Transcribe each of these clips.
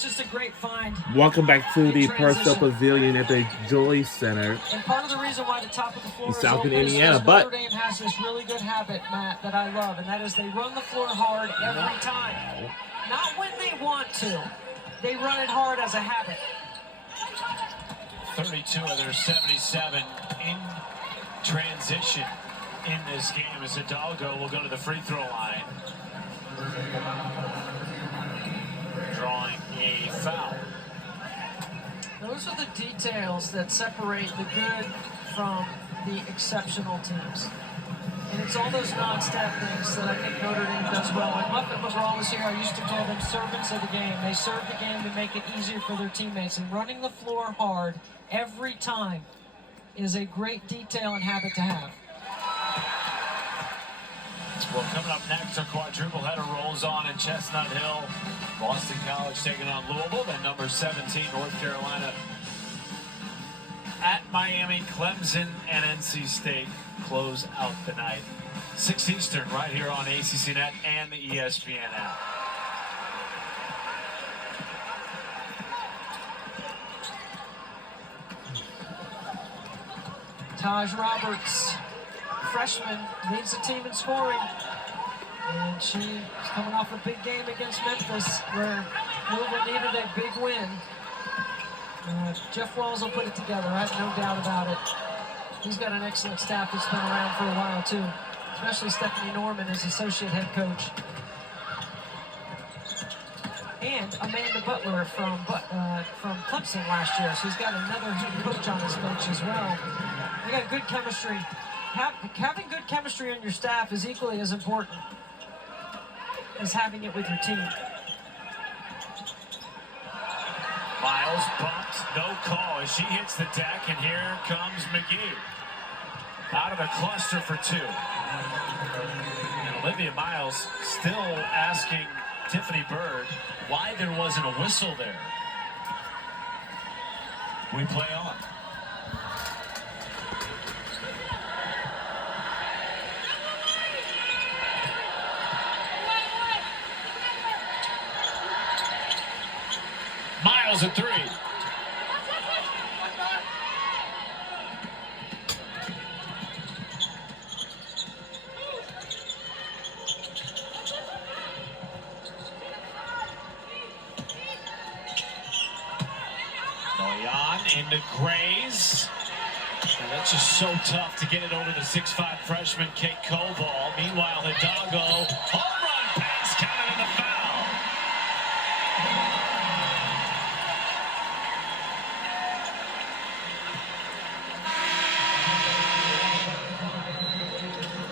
Just a great find. Welcome back to the Purcell Pavilion at the Joy Center And part of the reason why the top of the floor in is South open Indiana, is but Notre Dame has this really good habit, Matt, that I love, and that is they run the floor hard every time. Not when they want to. They run it hard as a habit. 32 of their 77 in transition in this game as Hidalgo will go to the free throw line. Drawing a foul. Those are the details that separate the good from the exceptional teams. And it's all those non-stat things that I think Notre Dame does well. When Muffet McGraw was here, I used to call them servants of the game. They serve the game to make it easier for their teammates. And running the floor hard every time is a great detail and habit to have. Well, coming up next, our quadruple header rolls on in Chestnut Hill. Boston College taking on Louisville, then number 17, North Carolina. At Miami, Clemson, and NC State close out the night. 6 Eastern right here on ACCNet and the ESPN app. Taj Roberts, freshman, leads the team in scoring. And she's coming off a big game against Memphis where Louisville needed a big win. Jeff Walz will put it together, I have no doubt about it. He's got an excellent staff that's been around for a while too, especially Stephanie Norman as associate head coach. And Amanda Butler from Clemson last year, so he's got another head coach on his bench as well. They got good chemistry. Having good chemistry on your staff is equally as important as having it with your team. Miles bumped, no call as she hits the deck, and here comes McGee. Out of the cluster for 2. And Olivia Miles still asking Tiffany Bird why there wasn't a whistle there. We play on. Miles at 3. Noyan into Grays. And that's just so tough to get it over the 6'5" freshman Kate Koval. Meanwhile, Hidalgo, home run pass counted in the foul.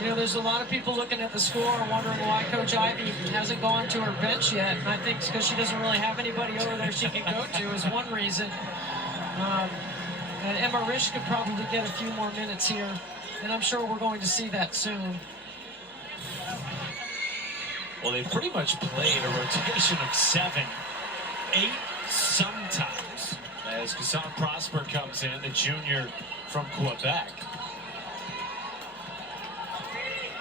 You know, there's a lot of people looking at the score and wondering why Coach Ivey hasn't gone to her bench yet. And I think it's because she doesn't really have anybody over there she can go to is one reason. And Emma Risch could probably get a few more minutes here. And I'm sure we're going to see that soon. Well, they pretty much played a rotation of 7, 8 sometimes. As Kassan Prosper comes in, the junior from Quebec.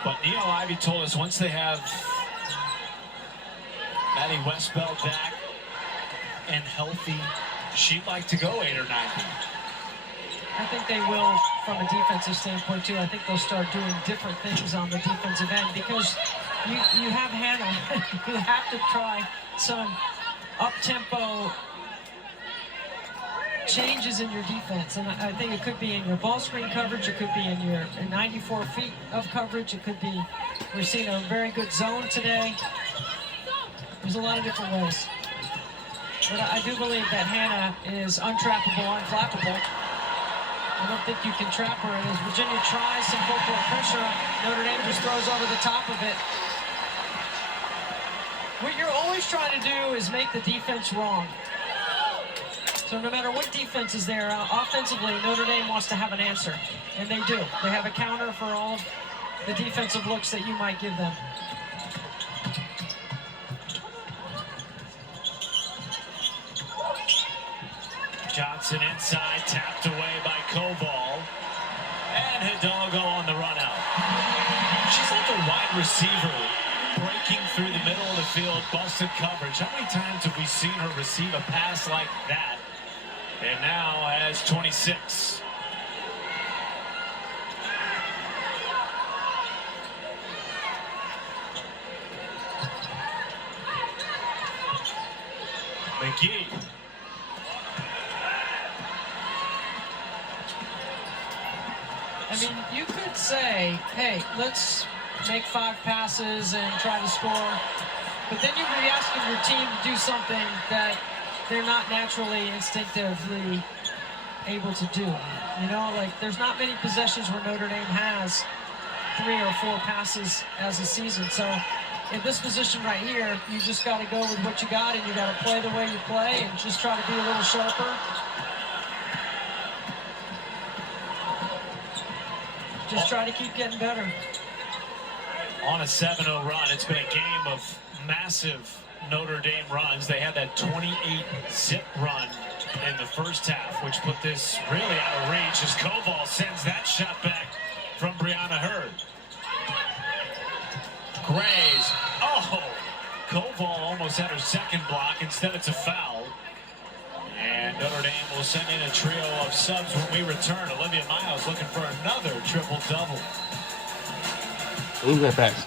But Neil Ivey told us once they have Maddie Westbell back and healthy, she'd like to go 8 or 9. I think they will from a defensive standpoint too. I think they'll start doing different things on the defensive end because you have Hannah. You have to try some up-tempo changes in your defense, and I think it could be in your ball screen coverage, it could be in your 94 feet of coverage, it could be, we're seeing a very good zone today. There's a lot of different ways. But I do believe that Hannah is untrappable, unflappable. I don't think you can trap her. And as Virginia tries some full court pressure, Notre Dame just throws over the top of it. What you're always trying to do is make the defense wrong. So no matter what defense is there, offensively, Notre Dame wants to have an answer. And they do. They have a counter for all of the defensive looks that you might give them. Johnson inside, tapped away by Koval. And Hidalgo on the run out. She's like a wide receiver breaking through the middle of the field, busted coverage. How many times have we seen her receive a pass like that? And now has 26. McGee. I mean, you could say, hey, let's make 5 passes and try to score. But then you'd be asking your team to do something that they're not naturally, instinctively able to do. You know, like there's not many possessions where Notre Dame has 3 or 4 passes as a season. So in this position right here, you just got to go with what you got, and you got to play the way you play and just try to be a little sharper. Just try to keep getting better. On a 7-0 run, it's been a game of massive Notre Dame runs. They had that 28-zip run in the first half, which put this really out of reach as Koval sends that shot back from Brianna Hurd. Grays. Oh! Koval almost had her second block. Instead, it's a foul. And Notre Dame will send in a trio of subs when we return. Olivia Miles looking for another triple-double. Who's that pass?